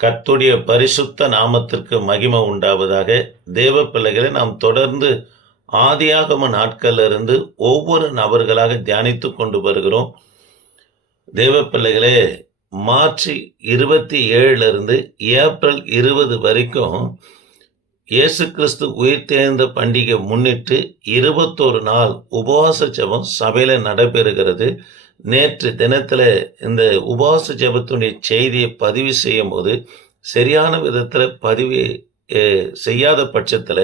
கர்த்தருடைய பரிசுத்த நாமத்திற்கு மகிமை உண்டாவதாக. தேவ பிள்ளைகளை நாம் தொடர்ந்து ஆதியாகம நாட்களிலிருந்து ஒவ்வொரு நபர்களாக தியானித்து கொண்டு வருகிறோம். தேவ பிள்ளைகளே, மார்ச் 27 ஏப்ரல் 20 வரைக்கும் இயேசு கிறிஸ்து உயிர்த்தெழுந்த பண்டிகை முன்னிட்டு 21 நாள் உபவாச ஜெபம் சபையில நடைபெறுகிறது. நேற்று தினத்துல இந்த உபவாச ஜெபத்துடைய செய்தியை பதிவு செய்யும் போது சரியான விதத்துல பதிவு செய்யாத பட்சத்துல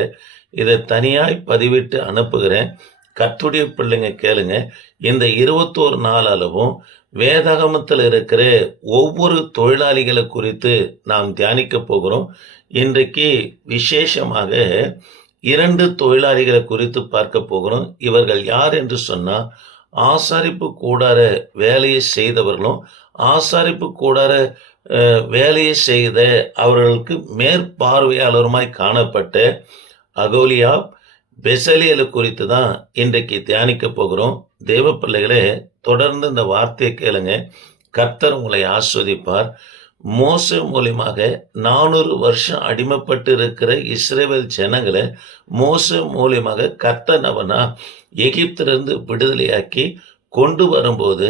இதை தனியாய் பதிவிட்டு அனுப்புகிறேன். கர்த்தருடைய பிள்ளைங்க கேளுங்க. இந்த 21 நாள் அளவும் வேதாகமத்தில் இருக்கிற ஒவ்வொரு தொழிலாளிகளை குறித்து நாம் தியானிக்க போகிறோம். இன்றைக்கு விசேஷமாக 2 தொழிலாளிகளை குறித்து பார்க்க போகிறோம். இவர்கள் யார் என்று சொன்னா, ஆசாரிப்பு கூடார வேலையை செய்தவர்களும் ஆசாரிப்பு கூடார வேலையை செய்த அவர்களுக்கு மேற்பார்வையாளருமாய் காணப்பட்ட அகோலியா பெசலியலை குறித்து தான் இன்றைக்கு தியானிக்க போகிறோம். தேவ பிள்ளைகளே, தொடர்ந்து இந்த வார்த்தையை கேளுங்க. கர்த்தர் உங்களை ஆஸ்வதிப்பார். மோசே மூலியமாக 400 வருஷம் அடிமைப்பட்டு இருக்கிற இஸ்ரவேல் ஜனங்களை மோசே மூலியமாக கர்த்தர் எகிப்திலிருந்து விடுதலையாக்கி கொண்டு வரும்போது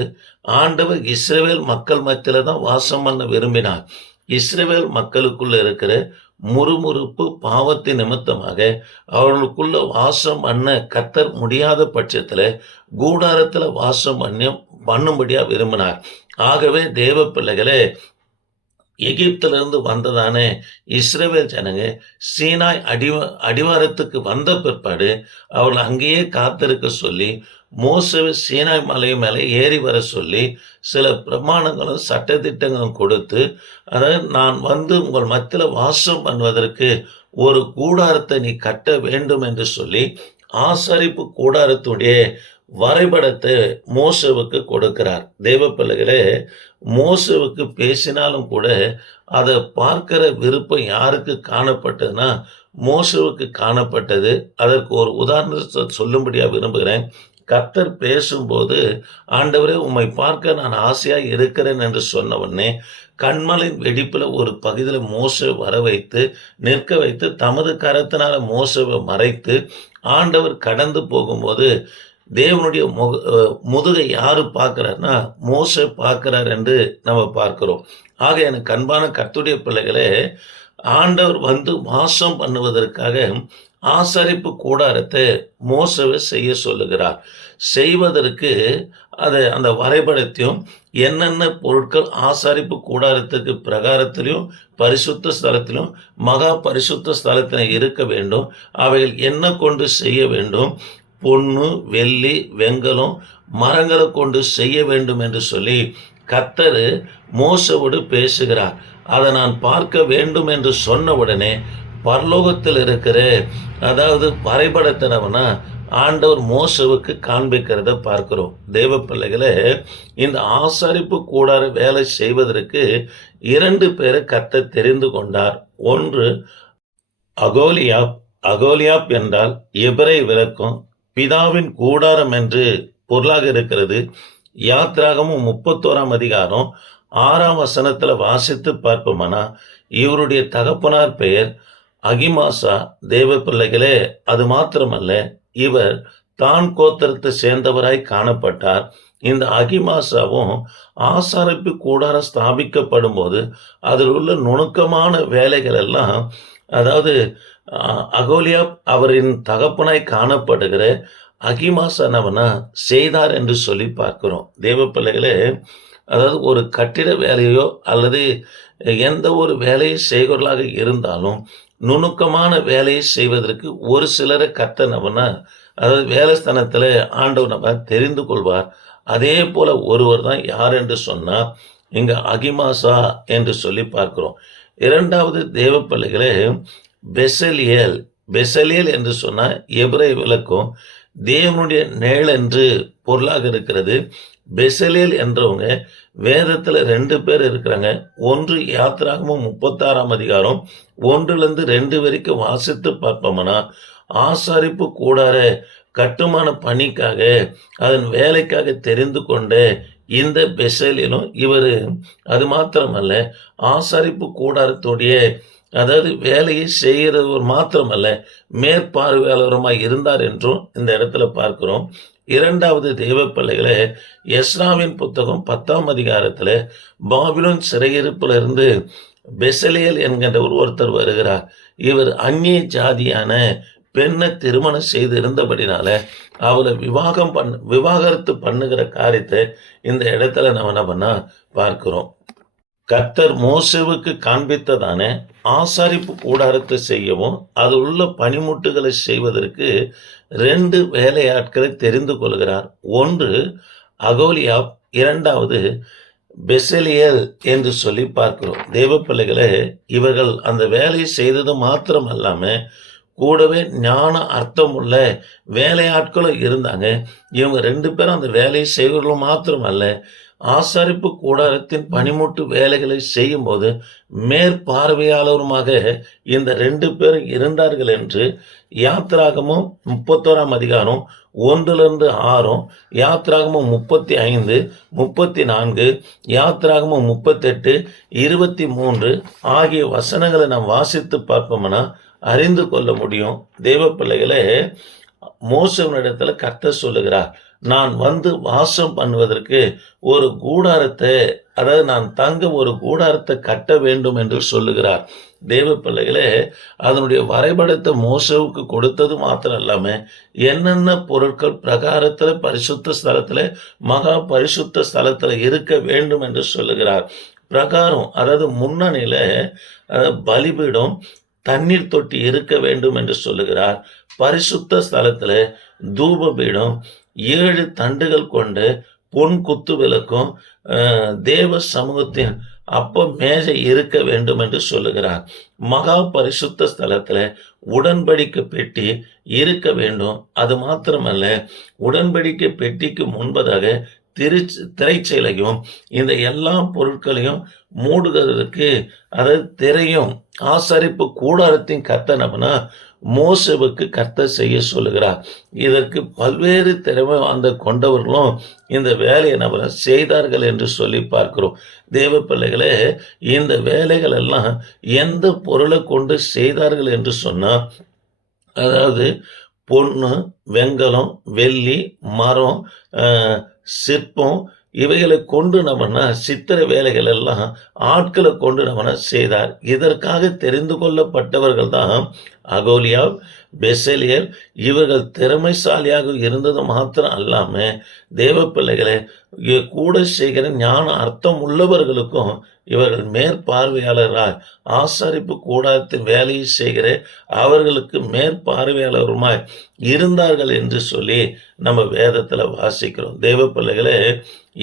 ஆண்டவர் இஸ்ரவேல் மக்கள் மத்தியில தான் வாசம் பண்ண விரும்பினார். இஸ்ரவேல் மக்களுக்குள்ள இருக்கிற முறுமுறுப்பு பாவத்தின் நிமித்தமாக அவர்களுக்குள்ள வாசம் பண்ண கர்த்தர் முடியாத பட்சத்துல கூடாரத்துல வாசம் பண்ணும்படியா விரும்பினார். ஆகவே தேவ பிள்ளைகளே, எகிப்திலிருந்து வந்ததான இஸ்ரவேல் ஜனங்க சீனாய் அடிவாரத்துக்கு வந்த பிற்பாடு அவர்கள் அங்கேயே காத்திருக்க சொல்லி மோசேவை சீனாய் மலை மேலே ஏறி வர சொல்லி சில பிரமாணங்களும் சட்டத்திட்டங்களும் கொடுத்து, அதாவது நான் உங்கள் மத்தியில் வாசம் பண்ணுவதற்கு ஒரு கூடாரத்தை நீ கட்ட வேண்டும் என்று சொல்லி ஆசரிப்பு கூடாரத்துடைய வரைபடத்தை மோசேவுக்கு கொடுக்கிறார். தேவ பிள்ளைகளே, மோசேவுக்கு பேசினாலும் கூட அதை பார்க்கிற விருப்பம் யாருக்கு காணப்பட்டதுன்னா மோசேவுக்கு காணப்பட்டது. அதற்கு ஒரு உதாரணத்தை சொல்லும்படியா விரும்புகிறேன். கர்த்தர் பேசும்போது, ஆண்டவரே உம்மை பார்க்க நான் ஆசையா இருக்கிறேன் என்று சொன்ன உடனே கண்மலின் வெடிப்புல ஒரு பகுதியில் மோசே வர வைத்து நிற்க வைத்து தமது கரத்தினால மோசேவை மறைத்து ஆண்டவர் கடந்து போகும்போது தேவனுடைய முதுகை யாரு பார்க்கிறார்னா மோசே பார்க்கிறார் என்று நம்ம பார்க்கிறோம். ஆக எனக்கு அன்பான கர்த்தருடைய பிள்ளைகளே, ஆண்டவர் வாசம் பண்ணுவதற்காக ஆசரிப்பு கூடாரத்தை மோசேவை செய்ய சொல்லுகிறார். செய்வதற்கு அந்த வரைபடத்தையும் என்னென்ன பொருட்கள் ஆசாரிப்பு கூடாரத்துக்கு பிரகாரத்திலும் பரிசுத்த ஸ்தலத்திலும் மகா பரிசுத்த ஸ்தலத்திலும் இருக்க வேண்டும், அவைகள் என்ன கொண்டு செய்ய வேண்டும், பொன்னு வெள்ளி வெங்கலம் மரங்களை கொண்டு செய்ய வேண்டும் என்று சொல்லி கர்த்தர் மோசேவோடு பேசுகிறார். அதை நான் பார்க்க வேண்டும் என்று சொன்ன உடனே பரலோகத்தில் இருக்கிற அதாவது வரைபடத்தினவனா ஆண்டவர் மோசேவுக்கு காண்பிக்கிறத பார்க்கிறோம். தேவ பிள்ளைகளே, இந்த ஆசாரிப்பு கூடார வேலை செய்வதற்கு 2 பேரை கர்த்தர் தெரிந்து கொண்டார். ஒன்று அகோலியாப். அகோலியாப் என்றால் எபிரேய விளக்கம் பிதாவின் கூடாரம் என்று பொருளாக இருக்கிறது. யாத்ராகமும் 31 அதிகாரம் 6 வசனத்துல வாசித்து பார்ப்போம்னா இவருடைய தகப்பனார் பெயர் அகிமாசா. தேவ பிள்ளைகளே, அது மாத்திரமல்ல, இவர் தான் கோத்திரத்தை சேர்ந்தவராய் காணப்பட்டார். இந்த அகிமாசாவும் ஆசாரிப்பு கூடாரம் ஸ்தாபிக்கப்படும் போது அதில் உள்ள நுணுக்கமான வேலைகள் எல்லாம், அதாவது அகோலியா அவரின் தகப்பனாய் காணப்படுகிற அகிமாசனவனா செய்தார் என்று சொல்லி பார்க்கிறோம். தேவ பிள்ளைகளே, அதாவது ஒரு கட்டிட வேலையோ அல்லது எந்த ஒரு வேலையை செய்கிறவர்களாக இருந்தாலும் நுணுக்கமான வேலையை செய்வதற்கு ஒரு சிலரை கர்த்தனவனா, அதாவது வேலை ஸ்தானத்தில் ஆண்டவர் நம்ம தெரிந்து கொள்வார். அதே போல ஒருவர் தான் யார் என்று சொன்னா இங்க அகிமாசா என்று சொல்லி பார்க்கிறோம். 2வது தேவ பிள்ளைகளே, பெசலியேல். பெசலியேல் என்று சொன்னா எபிரேய விளக்கம் தேவனுடைய நிழல் என்று பொருளாக இருக்கிறது. பெசலியேல் என்றவங்க வேதத்துல 2 பேர் இருக்கிறாங்க. ஒன்று யாத்ராகமும் 36 அதிகாரம் 1-2 வரைக்கும் வாசித்து பார்ப்போம்னா ஆசாரிப்பு கூடார கட்டுமான பணிக்காக அதன் வேலைக்காக தெரிந்து கொண்ட இந்த பெசலேலும் இவர் அது மாத்திரமல்ல, ஆசாரிப்பு கூடாரத்துடைய அதாவது வேலையை செய்கிறவர் மாத்திரமல்ல, மேற்பார்வையாளருமாய் இருந்தார் என்றும் இந்த இடத்துல பார்க்கிறோம். இரண்டாவது தேவ பிள்ளைகளே, எஸ்ராவின் புத்தகம் 10ஆம் அதிகாரத்தில் பாபிலோன் சிறையிருப்பிலிருந்து பெசலேல் என்கின்ற ஒருத்தர் வருகிறார். இவர் அந்நிய ஜாதியான பெண்ணை திருமணம் செய்து இருந்தபடினால அவளை விவாகரத்து பண்ணுகிற காரியத்தை இந்த இடத்துல நம்ம என்ன பண்ணா பார்க்கிறோம். கர்த்தர் மோசேவுக்கு காண்பித்ததான ஆசாரிப்பு கூடாரத்தை செய்யவும் அது உள்ள பனிமுட்டுகளை செய்வதற்கு 2 வேலையாட்களை தெரிந்து கொள்கிறார். ஒன்று அகோலியாப், இரண்டாவது பெசலியல் என்று சொல்லி பார்க்கிறோம். தேவ பிள்ளைகளே, இவர்கள் அந்த வேலையை செய்தது மாத்திரம் அல்லாம கூடவே ஞான அர்த்தம் உள்ள வேலையாட்களும் இருந்தாங்க. இவங்க 2 பேரும் அந்த வேலையை செய்வர்களும் மாத்திரம் அல்ல, ஆசாரிப்பு கூடாரத்தின் பனிமுட்டு வேலைகளை செய்யும்போது மேற்பார்வையாளருமாக இந்த 2 பேரும் இருந்தார்கள் என்று யாத்திராகமும் 31ஆம் அதிகாரம் 1-6, யாத்திராகமும் 35, 34, யாத்திராகமும் 38, 23 ஆகிய வசனங்களை நாம் வாசித்து பார்ப்போம்னா அறிந்து கொள்ள முடியும். தேவ பிள்ளைகளே, மோசேவினிடத்துல கர்த்தர் சொல்லுகிறார், நான் வந்து வாசம் பண்ணுவதற்கு ஒரு கூடாரத்தை, அதாவது நான் தங்க ஒரு கூடாரத்தை கட்ட வேண்டும் என்று சொல்லுகிறார். தேவ பிள்ளைகளே, அதனுடைய வரைபடத்தை மோசேவுக்கு கொடுத்தது மாத்திரம் இல்லாம என்னென்ன பொருட்கள் பிரகாரத்துல பரிசுத்த ஸ்தலத்துல மகா பரிசுத்த ஸ்தலத்துல இருக்க வேண்டும் என்று சொல்லுகிறார். பிரகாரம், அதாவது முன்னணியில பலிபீடம், தண்ணீர் தொட்டி இருக்க வேண்டும் என்று சொல்லுகிறார். பரிசுத்த ஸ்தலத்துல தூபபீடம், 7 தண்டுகள் கொண்டு பொன் குத்து விளக்கும், தேவ சமூகத்தின் அப்ப மேஜை இருக்க வேண்டும் என்று சொல்லுகிறார். மகா பரிசுத்த ஸ்தலத்துல உடன்படிக்கை பெட்டி இருக்க வேண்டும். அது மாத்திரமல்ல, உடன்படிக்கை பெட்டிக்கு முன்பதாக திரைச்சீலையும் இந்த எல்லா பொருட்களையும் மூடுகிறதுக்கு, அதாவது திரையும் ஆசரிப்பு கூடாரத்தின் கர்த்தனம்னா மோசேவுக்கு கர்த்தர் செய்ய சொல்லுகிறார். இதற்கு பல்வேறு திறமை அந்த கொண்டவர்களும் இந்த வேலையை நம்ம செய்தார்கள் என்று சொல்லி பார்க்கிறோம். தேவ பிள்ளைகளே, இந்த வேலைகள் எல்லாம் எந்த பொருளை கொண்டு செய்தார்கள் என்று சொன்னா, அதாவது பொண்ணு, வெங்கலம், வெள்ளி, மரம், சிற்பம், இவைகளை கொண்டு நம்மனா சித்திர வேலைகள் எல்லாம் ஆட்களை கொண்டு நம்மனா செய்தார். இதற்காக தெரிந்து கொள்ளப்பட்டவர்கள் தான் அகோலியா, பெசலியல். இவர்கள் திறமைசாலியாக இருந்தது மாத்திரம் அல்லாம தேவ பிள்ளைகளை கூட செய்கிற ஞான அர்த்தம் உள்ளவர்களுக்கும் இவர்கள் மேற்பார்வையாளராய் ஆசாரிப்பு கூடாரத்தின் வேலையை செய்கிற அவர்களுக்கு மேற்பார்வையாளருமாய் இருந்தார்கள் என்று சொல்லி நம்ம வேதத்துல வாசிக்கிறோம். தேவ பிள்ளைகளே,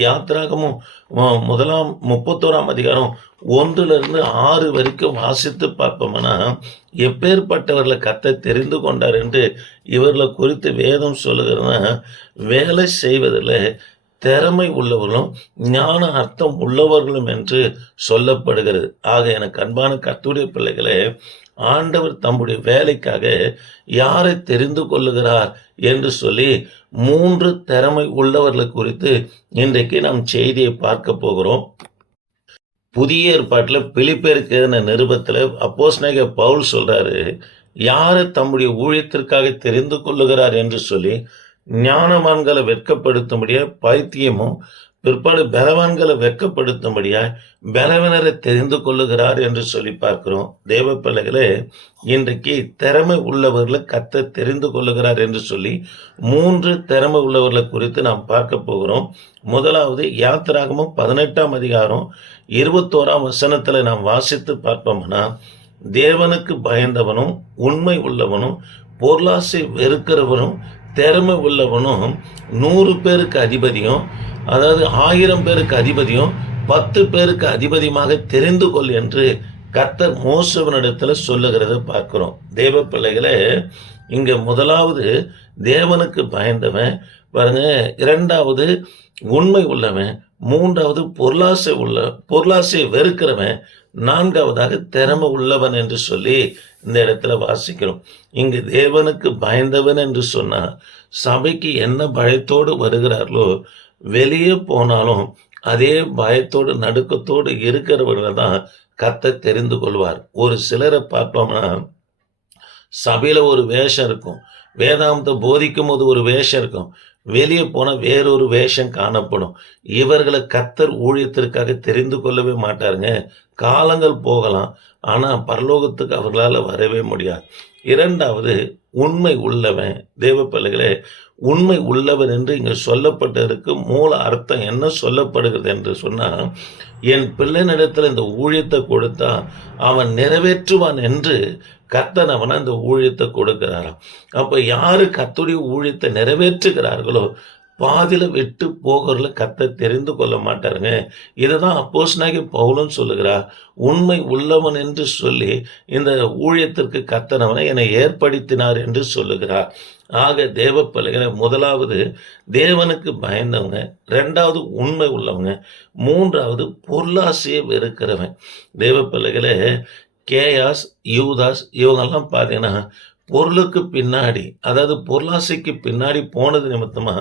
யாத்திராகமும் 31ஆம் அதிகாரம் 1-6 வரைக்கும் வாசித்து பார்ப்போம்னா எப்பேற்பட்டவர்களை கர்த்தர் தெரிந்து கொண்டார் என்று இவர்களை குறித்து வேதம் சொல்லுகிறதுனா, வேலை செய்வதில் திறமை உள்ளவர்களும் ஞான அர்த்தம் உள்ளவர்களும் என்று சொல்லப்படுகிறது. ஆக எனக்கு அன்பான கர்த்தருடைய பிள்ளைகளே, ஆண்டவர் தம்முடைய வேலைக்காக யாரை தெரிந்து கொள்ளுகிறார் என்று சொல்லி 3 திறமை உள்ளவர்களை குறித்து இன்றைக்கு நாம் செய்தியை பார்க்க போகிறோம். புதிய ஏற்பாட்டில் பிலிப்பியருக்கு எழுதின நிருபத்தில் அப்போஸ்தலனாகிய பவுல் சொல்றாரு, யாரை தம்முடைய ஊழியத்திற்காக தெரிந்து கொள்ளுகிறார் என்று சொல்லி ஞானவான்களை வெட்கப்படுத்தும்படியா பைத்தியமும், பிற்பாடு பலவான்களை வெட்கப்படுத்தும்படியா பலவீனரை தெரிந்து கொள்ளுகிறார் என்று சொல்லி பார்க்கிறோம். தேவ பிள்ளைகளே, இன்றைக்கு திறமை உள்ளவர்களை கர்த்தர் தெரிந்து கொள்ளுகிறார் என்று சொல்லி 3 திறமை உள்ளவர்களை குறித்து நாம் பார்க்க போகிறோம். முதலாவது யாத்திராகமம் 18ஆம் அதிகாரம் 21ஆம் வசனத்துல நாம் வாசித்து பார்ப்போம்னா, தேவனுக்கு பயந்தவனும் உண்மை உள்ளவனும் பொருளாசை வெறுக்கிறவனும் திறமை உள்ளவனும் 100 பேருக்கு அதிபதியும், அதாவது 1000 பேருக்கு அதிபதியும் 10 பேருக்கு அதிபதியுமாக தெரிந்து கொள் என்று கர்த்தர் மோசேவினிடத்துல சொல்லுகிறத பார்க்கிறோம். தேவ பிள்ளைகளே, இங்க முதலாவது தேவனுக்கு பயந்தவன் பாருங்க, 2வது உண்மை உள்ளவன், 3வது பொருளாசை வெறுக்கிறவன், 4வதாக திறமை உள்ளவன் என்று சொல்லி இந்த இடத்துல வாசிக்கிறோம். இங்கு தேவனுக்கு பயந்தவன் என்று சொன்னா, சபைக்கு என்ன பயத்தோடு வருகிறார்களோ வெளியே போனாலும் அதே பயத்தோடு நடுக்கத்தோடு இருக்கிறவர்களை தான் கர்த்தர் தெரிந்து கொள்வார். ஒரு சிலரை பார்த்தோம்னா சபையில ஒரு வேஷம் இருக்கும். வேதாந்தத்தை போதிக்கும்போது ஒரு வேஷம் இருக்கும். வெளியே போனா வேறொரு வேஷம் காணப்படும். இவர்களை கர்த்தர் ஊழியத்திற்காக தெரிந்து கொள்ளவே மாட்டாருங்க. காலங்கள் போகலாம். ஆனா பரலோகத்துக்கு அவர்களால வரவே முடியாது. 2வது உண்மை உள்ளவன். தேவ பிள்ளைகளே, உண்மை உள்ளவன் என்று இங்கு சொல்லப்பட்டதற்கு மூல அர்த்தம் என்ன சொல்லப்படுகிறது என்று சொன்னா, என் பிள்ளைனிடத்தில் இந்த ஊழியத்தை கொடுத்தா அவன் நிறைவேற்றுவான் என்று கர்த்தர் அவன அந்த ஊழியத்தை கொடுக்கிறாராம். அப்ப யாரு கர்த்தருடைய ஊழியத்தை நிறைவேற்றுகிறார்களோ பாதியில விட்டு போகிறவர்களை கர்த்தர் தெரிந்து கொள்ள மாட்டாருங்க. இததான் அப்போஸ்தலனாகிய பவுலும் சொல்லுகிறார். உண்மை உள்ளவன் என்று சொல்லி இந்த ஊழியத்திற்கு கர்த்தர் அவனை என்னை ஏற்படுத்தினார் என்று சொல்லுகிறார். ஆக தேவ பிள்ளைகளை, முதலாவது தேவனுக்கு பயந்தவங்க, 2வது உண்மை உள்ளவங்க, 3வது பொருளாசையை வெறுக்கிறவன். தேவ பிள்ளைகளே, கேயாஸ், யூதாஸ் இவங்கெல்லாம் பார்த்தீங்கன்னா பொருளுக்கு பின்னாடி, அதாவது பொருளாசைக்கு பின்னாடி போனது நிமித்தமா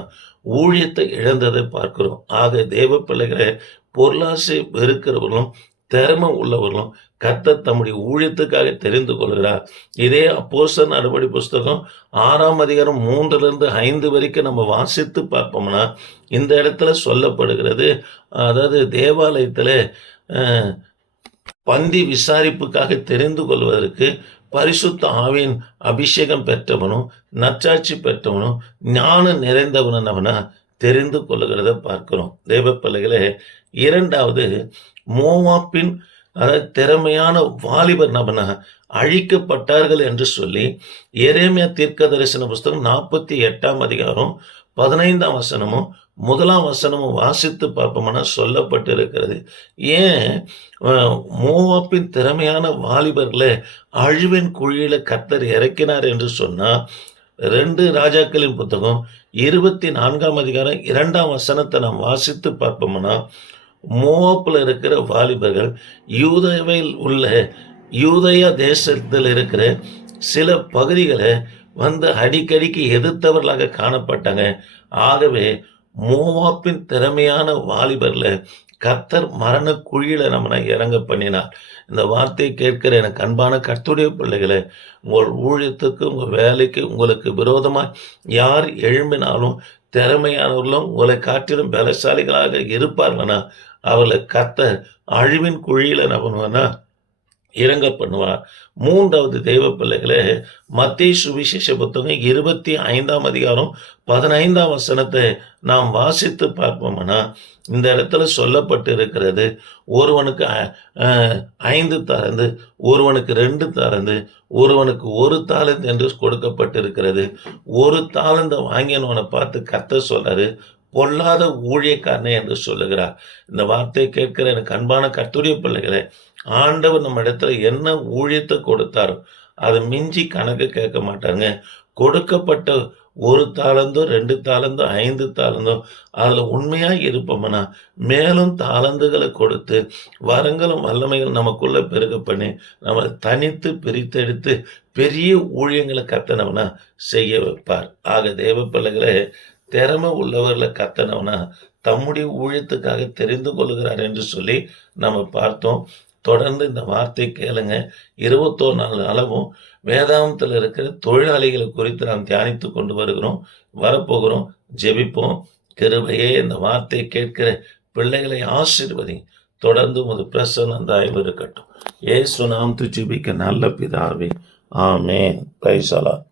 ஊழியத்தை இழந்ததை பார்க்கிறோம். ஆக தேவ பிள்ளைகளே, பொருளாசை வெறுக்கிறவர்களும் திறமை உள்ளவர்களும் கர்த்தர் தம்முடைய ஊழியத்துக்காக தெரிந்து கொள்கிறார். இதே அப்போஸ்தலர் நடபடி புஸ்தகம் 6ஆம் அதிகாரம் 3-5 வரைக்கும் நம்ம வாசித்து பார்ப்போம்னா இந்த இடத்துல சொல்லப்படுகிறது. அதாவது தேவாலயத்தில் பந்தி விசாரிப்புக்காக தெரிந்து கொள்வதற்கு பரிசுத்த ஆவியின் அபிஷேகம் பெற்றவனும் நற்சாட்சி பெற்றவனும் ஞானம் நிறைந்தவனும் அவனா தெரிந்து கொள்ளுகிறத பார்க்கிறோம். தேவ பிள்ளைகளே, 2வது மோவாப்பின் அதாவது திறமையான வாலிபர் நபனா அழிக்கப்பட்டார்கள் என்று சொல்லி எரேமியா தீர்க்க தரிசன புஸ்தகம் 48ஆம் அதிகாரம் 15ஆம் வசனமும் 1ஆம் வசனமும் வாசித்து பார்ப்போம்னா சொல்லப்பட்டிருக்கிறது. ஏன் மோவாப்பின் திறமையான வாலிபர்களை அழிவின் குழியில கர்த்தர் இறக்கினார் என்று சொன்னா, 2 ராஜாக்களின் புத்தகம் 24ஆம் அதிகாரம் 2ஆம் வசனத்தை நாம் வாசித்து பார்ப்போம்னா, மோவாப்பில் இருக்கிற வாலிபர்கள் யூதேயாவில் உள்ள யூதேயா தேசத்தில் இருக்கிற சில பகுதிகளை வந்து அடிக்கடிக்கு எதிர்த்தவர்களாக காணப்பட்டாங்க. ஆகவே மோவாப்பின் திறமையான வாலிபர்ல கர்த்தர் மரண குழியில நம்மளை இறங்க பண்ணினார். இந்த வார்த்தையை கேட்கிற எனக்கு அன்பான கர்த்தருடைய பிள்ளைகளை, உங்கள் ஊழியத்துக்கு, உங்கள் வேலைக்கு உங்களுக்கு விரோதமாய் யார் எழும்பினாலும் திறமையானவர்களும் உங்களை காட்டிலும் பலசாலிகளாக இருப்பார்களா, அவர்களை கர்த்தர் அழிவின் குழியில நம்புவானா இறங்க பண்ணுவார். 3வது தெய்வ பிள்ளைகளே, மத்தேயு சுவிசேஷ புத்தகம் 25ஆம் அதிகாரம் 15ஆம் வசனத்தை நாம் வாசித்து பார்ப்போம்னா இந்த இடத்துல சொல்லப்பட்டு இருக்கிறது, ஒருவனுக்கு 5 தாலந்து, ஒருவனுக்கு 2 தாலந்து, ஒருவனுக்கு 1 தாலந்து என்று கொடுக்கப்பட்டிருக்கிறது. 1 தாலந்தை வாங்கினவனை பார்த்து கர்த்தர் சொல்றாரு, பொல்லாத ஊழியக்காரனே என்று சொல்லுகிறார். இந்த வார்த்தையை கேட்கிற எனக்கு அன்பான கர்த்தருடைய பிள்ளைகளே, ஆண்டவர் நம்ம இடத்துல என்ன ஊழியத்தை கொடுத்தாரோ அதை மிஞ்சி கணக்கு கேட்க மாட்டாங்க. கொடுக்கப்பட்ட 1 தாலந்தோ 2 தாலந்தோ 5 தாலந்தோ அதுல உண்மையா இருப்போம்னா மேலும் தாலந்துகளை கொடுத்து வரங்களும் வல்லமைகளும் நமக்குள்ள பெருக பண்ணி நம்மளை தனித்து பிரித்தெடுத்து பெரிய ஊழியங்களை கத்தனவனா செய்ய வைப்பார். ஆக தேவ பிள்ளைகளே, திறமை உள்ளவர்களை கத்தனவனா தம்முடைய ஊழியத்துக்காக தெரிந்து கொள்கிறார் என்று சொல்லி நம்ம பார்த்தோம். தொடர்ந்து இந்த வார்த்தை கேளுங்க. 21 நாள் அளவும் வேதாந்தத்தில் இருக்கிற தொழிலாளிகளை குறித்து நாம் தியானித்து கொண்டு வரப்போகிறோம். ஜெபிப்போம். கிருபையே இந்த வார்த்தை கேட்கிற பிள்ளைகளை ஆசீர்வதி. தொடர்ந்து உமது பிரசன்னம் தயவு இருக்கட்டும். இயேசு நாமத்தில் ஜெபிக்க நல்ல பிதாவே, ஆமென். Praise the Lord.